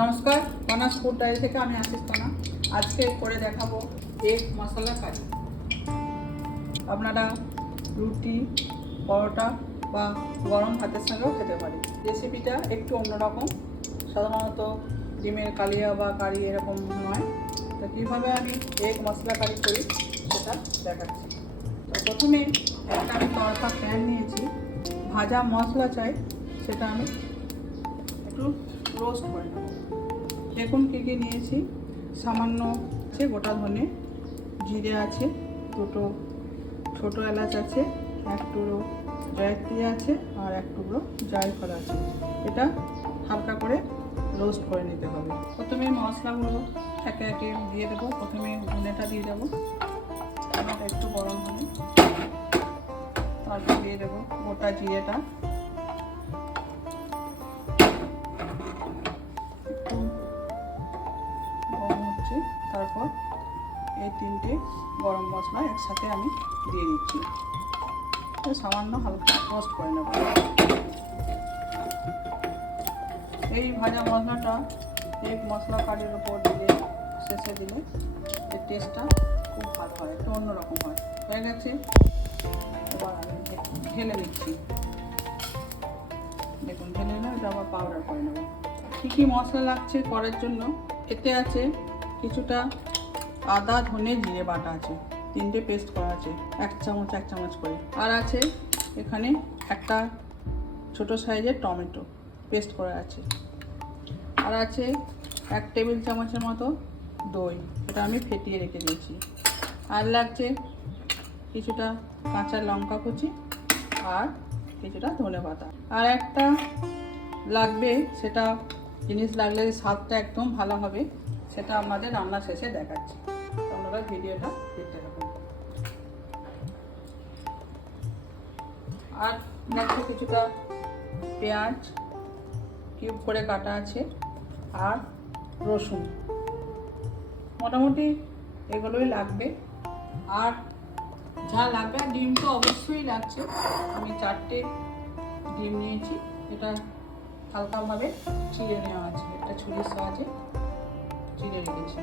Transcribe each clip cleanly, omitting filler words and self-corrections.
নমস্কার, Manas food diary থেকে আমি আশিস কণা। আজকে করে দেখাবো এগ মশলা কারি। আপনারা রুটি, পরোটা বা গরম ভাতের সঙ্গেও খেতে পারেন। রেসিপিটা একটু অন্যরকম, সাধারণত ডিমের কালিয়া বা কারি এরকম নয়। তো কীভাবে আমি এগ মশলা কারি করি সেটা দেখাচ্ছি। তো প্রথমে একটা আমি তড়কা প্যান নিয়েছি, ভাজা মশলা চাই সেটা আমি একটু রোস্ট করে নেব। দেখুন কী কী নিয়েছি। সামান্য আছে গোটা ধনে, জিরে আছে, দুটো ছোটো এলাচ আছে, এক টুকরো জয়ত্রী আছে, আর এক টুকরো জায়ফল আছে। এটা হালকা করে রোস্ট করে নিতে হবে। প্রথমে মশলাগুলো একে একে দিয়ে দেবো। প্রথমে ধনেটা দিয়ে দেবো, ধনেটা একটু গরম হবে। তারপর দিয়ে দেবো গোটা জিরেটা, তারপর এই তিনটে গরম মশলা একসাথে আমি দিয়ে দিচ্ছি। সামান্য হালকা রোস্ট করে নেব। এই ভাজা মশলাটা এক মশলা কারির উপর দিলে, শেষে দিলে এর টেস্টটা খুব ভালো হয়, একটু অন্যরকম হয়। হয়ে গেছে, এবার আমি ঢেলে নিচ্ছি। দেখুন ঢেলে নিলে এটা আবার পাউডার করে নেব। কী কী মশলা লাগছে করার জন্য, এতে আছে কিছুটা আদা, ধনে, জিরে বাটা আছে, তিনটে পেস্ট করা আছে, এক চামচ করে। আর আছে এখানে একটা ছোট সাইজের টমেটো পেস্ট করা আছে। আর আছে 1 টেবিল চামচের মতো দই, এটা আমি ফেটিয়ে রেখে দিয়েছি। আর লাগছে কিছুটা কাঁচা লঙ্কা কুচি আর কিছুটা ধনে পাতা। আর একটা লাগবে, সেটা জিনিস লাগলে স্বাদটা একদম ভালো হবে, সেটা আমাদের রান্না শেষে দেখাচ্ছি। আপনারা ভিডিওটা দেখতে থাকুন। আর লাগছে কিছুটা পেঁয়াজ কিউব করে কাটা আছে, আর রসুন। মোটামুটি এগুলোই লাগবে। আর যা লাগবে, ডিম তো অবশ্যই লাগছে। আমি 4টে ডিম নিয়েছি, এটা হালকাভাবে চিড়ে নেওয়া আছে, এটা ছুরির সাহায্যে চিড়ে রেখেছি।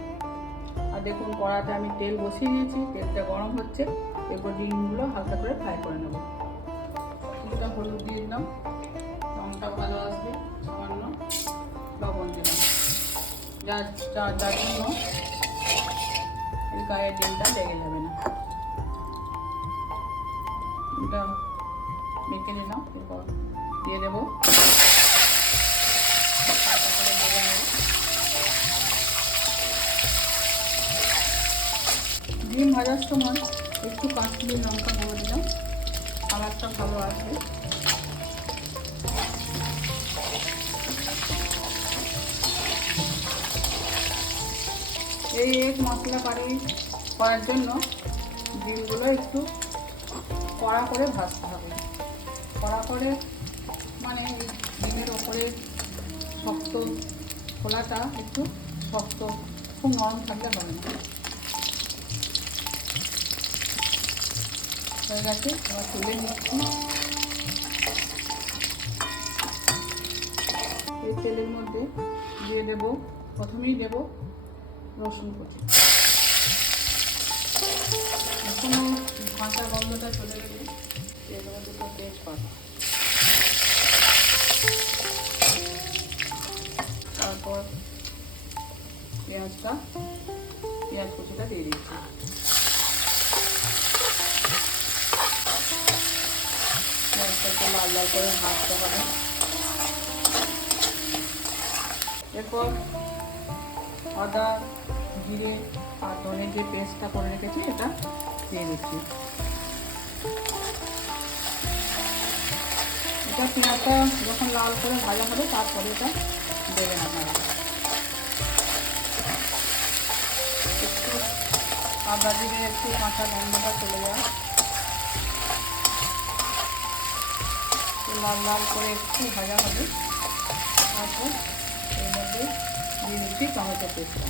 আর দেখুন কড়াতে আমি তেল বসিয়ে দিয়েছি, তেলটা গরম হচ্ছে। এরপর ডিমগুলো হালকা করে ফ্রাই করে নেব। কিছুটা হলুদ দিয়ে দিলাম, রঙটা ভালো আসবে। সামান্য লবণ দিলাম, যার জন্য এর গায়ে ডিমটা লেগে যাবে না। এটা মেখে নিলাম, এরপর দিয়ে দেবো। ডিম ভাজার সময় একটু কাশ্মীরি লঙ্কা গুঁড়ো দিলাম, কালারটা ভালো আসবে। এই এক মশলা কারি করার জন্য ডিমগুলো একটু কড়া করে ভাজতে হবে। কড়া করে মানে ডিমের ওপরে শক্ত খোলাটা একটু শক্ত, খুব নরম থাকলে হবে না। হয়ে গেছে, এবার তুলে নিচ্ছি। এই তেলের মধ্যে দিয়ে দেবো, প্রথমেই দেবো রসুন কুচি। এখনো কাঁচা গন্ধটা চলে গেলে দিয়ে দেবো দুটো তেজপাতা। তারপর পেঁয়াজ কুচিটা দিয়ে দিচ্ছি। পেঁয়াজটাকে লাল লাল করে ভাজতে হবে। এরপর আদা, জিরে আর ধনের যে পেস্টটা করে রেখেছি এটা দিয়ে দিচ্ছি। এটা পেঁয়াজটা যখন লাল করে ভাজা হবে তারপরে এটা দেবেন আপনারা। একটু আদা জিরে একটু কাঁচা গন্ধটা চলে যায়, লাল লাল করে একটু ভাজা হবে। তারপর এর মধ্যে দিয়ে দিচ্ছি টমেটো পেস্টটা।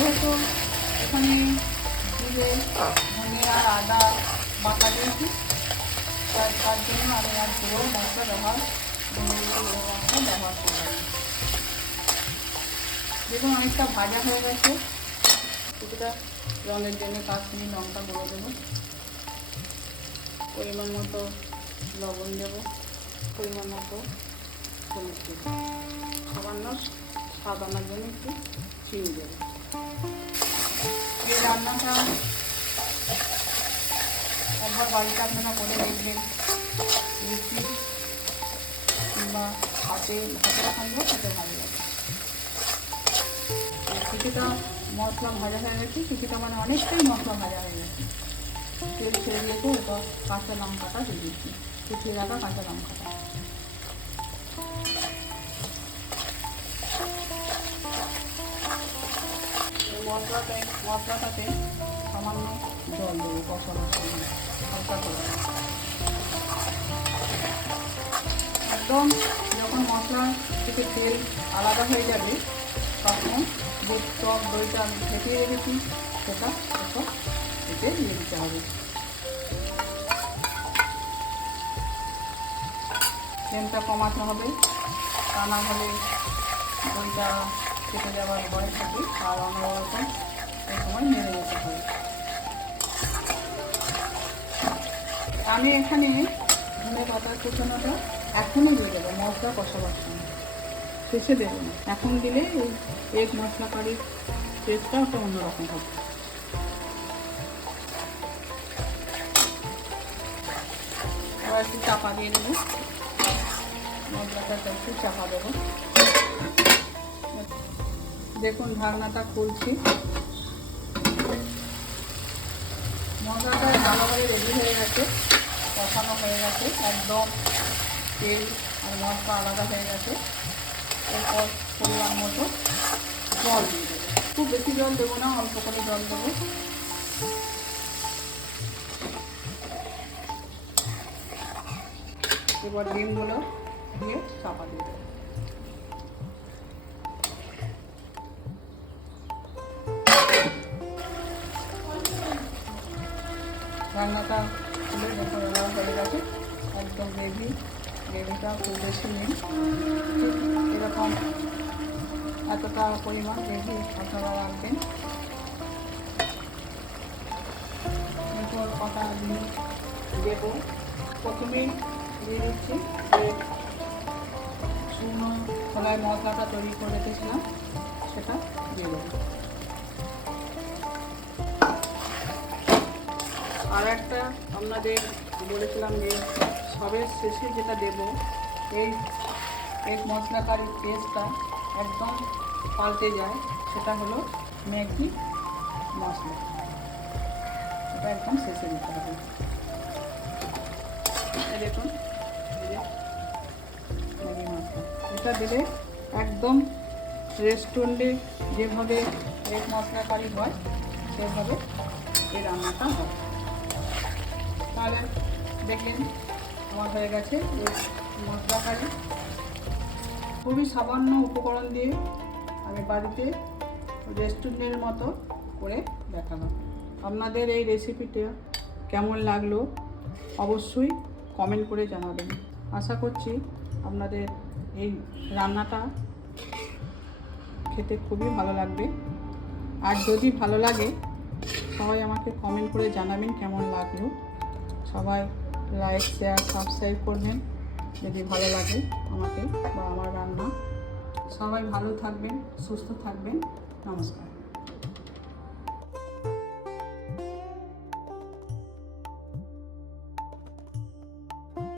যেহেতু এখানে জিরে ধনে আর আদা বাটা দিয়েছি, তার জন্য আমি আর গুঁড়ো মশলা ব্যবহার করলাম। দেখুন অনেকটা ভাজা হয়ে গেছে। কিছুটা রঙের জন্য কাশ্মীরি লঙ্কা গুঁড়ো দেবো, পরিমাণ মতো লবণ দেবো, পরিমাণ মতো হলুদ দেবো, সামান্য স্বাদ আনার জন্য একটু চিনি দেবো। এই রান্নাটা একবার বাড়িতে আপনারা করে দেখবেন, রুটি কিংবা ভাতের সঙ্গেও খেতে ভালো লাগে। কিছুটা মশলা ভাজা হয়ে গেছে, কিছুটা মানে অনেকটাই মশলা ভাজা হয়ে গেছে। তেল ছেড়ে দিয়েছে, এরপর কাঁচা লঙ্কাটা দিয়ে দিচ্ছি, কুচিয়ে রাখা কাঁচা লঙ্কাটা। মশলাটাতে সামান্য জল দেবো, কষানোর সময় হালকা করে। একদম যখন মশলা থেকে তেল আলাদা হয়ে যাবে, তখন যে টক দইটা আমি ফেটিয়ে রেখেছি সেটা একটু এতে দিয়ে দিতে হবে। ফ্লেমটা কমাতে হবে, তা না হলে দইটা কেটে যাওয়ার ভয় থাকে, আর অন্যরকম এই সময় নেড়ে যেতে হবে। আমি এখানে ধনে পাতার কুচানোটা এখনই দিয়ে দেবো, মশলা কষাবার সময়, শেষে দেবো না। এখন দিলে এই এগ মশলা কারির টেস্টটা একটা অন্যরকম হবে। আবার একটু চাপা দিয়ে দেবো, মশলাটা একটু চাপা দেবো। দেখুন ঢাকনাটা খুলছি, মশলাটা ভালোভাবে রেডি হয়ে গেছে, কষানো হয়ে গেছে, একদম তেল আর মশলা আলাদা হয়ে গেছে। এরপর পরিমাণ মতো জল দিয়ে দেবো, খুব বেশি জল দেবো না, অল্প করে জল দেবো। এবার ডিমগুলো দিয়ে চাপা দিয়ে দেবো। রান্নাটা খুলে যখন রান্না হয়ে গেছে, একদম গ্রেভিটা খুব বেশি নেই, এরকম এতটা পরিমাণ গ্রেভি আপনারা রাখবেন। এরপর কটা ডিম দেবো, প্রথমেই দিয়ে দিচ্ছি যে শুকনো খোলায় মশলাটা তৈরি করে রেখেছিলাম, সেটা দিয়ে দেবো। আর একটা আপনাদের বলেছিলাম যে সবের শেষে যেটা দেব, এই এক মশলা কারির টেস্টটা একদম পাল্টে যায়, সেটা হলো ম্যাগি মশলা। এটা একদম শেষে দিতে হবে। দেখুন ম্যাগি মশলা এটা দিলে একদম রেস্টুরেন্টে যেভাবে এক মশলা কারি হয় সেভাবে এই রান্নাটা হয়। তাহলে দেখলেন আমার হয়ে গেছে এই মশলা কারি। খুবই সামান্য উপকরণ দিয়ে আমি বাড়িতে রেস্টুরেন্টের মতো করে দেখালাম। আপনাদের এই রেসিপিটা কেমন লাগলো অবশ্যই কমেন্ট করে জানাবেন। আশা করছি আপনাদের এই রান্নাটা খেতে খুবই ভালো লাগবে। আর যদি ভালো লাগে সবাই আমাকে কমেন্ট করে জানাবেন কেমন লাগলো। সবাই লাইক শেয়ার সাবস্ক্রাইব করবেন যদি ভালো লাগে আমাকে বা আমার রান্না। সবাই ভালো থাকবেন, সুস্থ থাকবেন। নমস্কার।